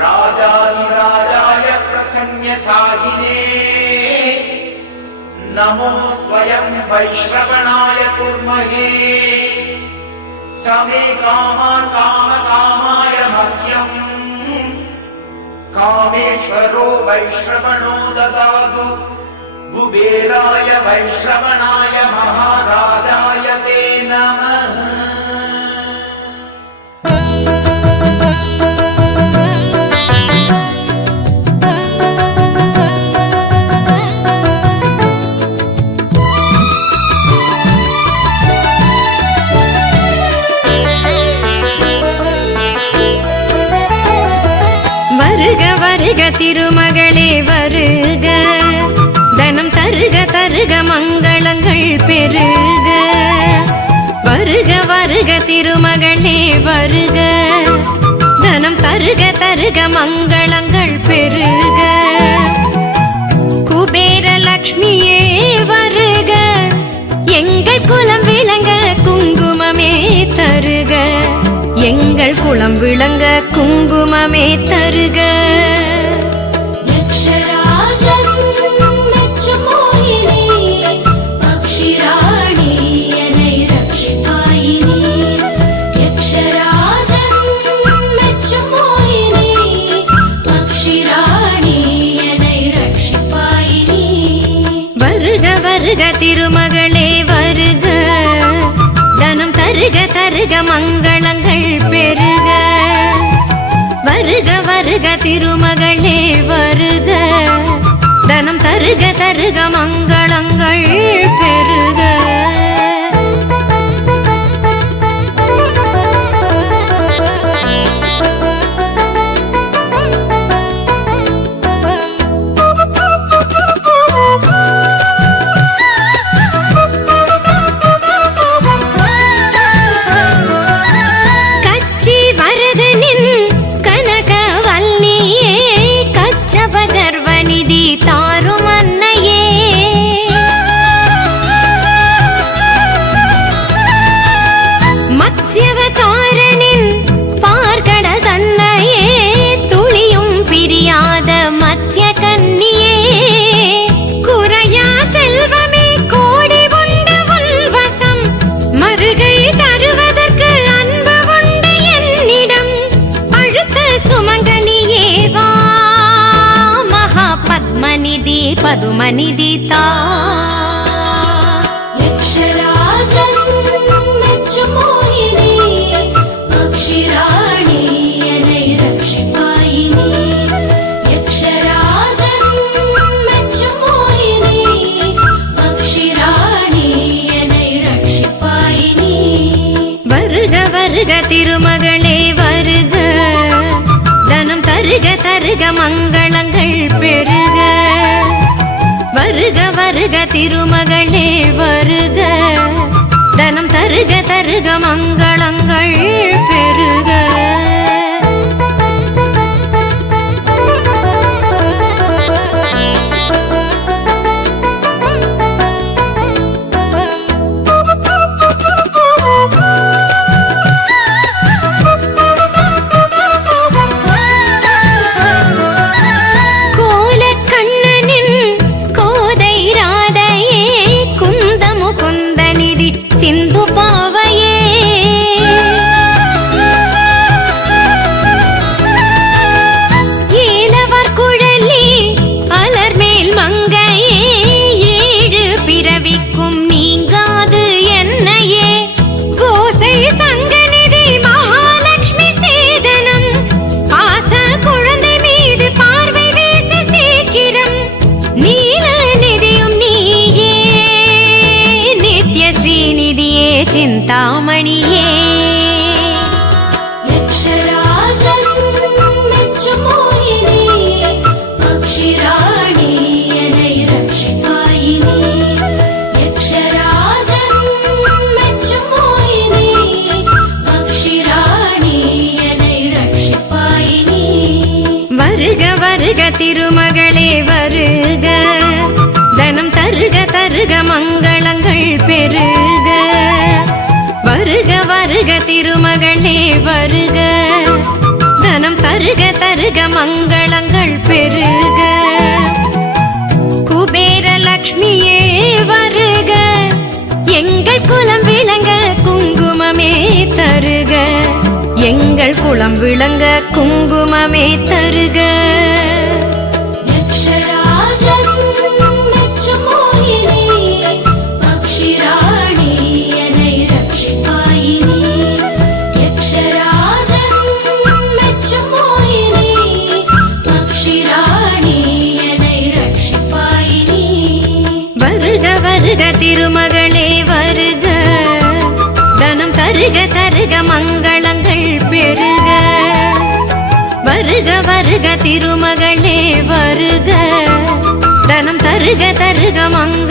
राजाधिराजाय प्रसन्नसाहिने नमो स्वयं वैश्रवणाय कुर्महे समे कामान् कामकामाय मह्यम् कामेश्वरो वैश्रवणो ददातु कुबेराय वैश्रवणाय महाराजाय ते नमः। வருக வருக திருமகளே வருக, தனம் தருக தருக மங்களங்கள் பெருக. வருக வருக திருமகளே வருக, தனம் தருக தருக மங்களங்கள் பெருக. குபேர லக்ஷ்மியே வருக, எங்கள் குலம் விளங்க குங்குமமே தருக. எங்கள் குலம் விளங்க குங்குமமே தருக. வருக வருக திருமகளே வருக, தனம் தருக தருக மங்களங்கள் பெருக. வருக வருக திருமகளே வருக, தனம் தருக தருக மங்களங்கள் பெருக. பதுமநிதி தா வருக வருக திருமகளே வருக, தனம் தருக தருக மங்களங்கள் பெருக. வருக வருக திருமகளே வருக, தனம் தருக தருக மங்களங்கள் பெருக. சிந்தாமணியே வருக வருக திருமகளே வருக, தனம் தருக தருக மங்களங்கள் பெருக. வருக வருக வருக திருமகளே வருக, தனம் தருக தருக மங்களங்கள் பெருக. குபேர லக்ஷ்மியே வருக, எங்கள் குலம் விளங்க குங்குமமே தருக, எங்கள் குலம் விளங்க குங்குமமே தருக. வருக திருமகளே வருக, தனம் தருக தருக மங்களங்கள் பெருக. வருக வருக திருமகளே வருக, தனம் தருக தருக மங்களங்கள்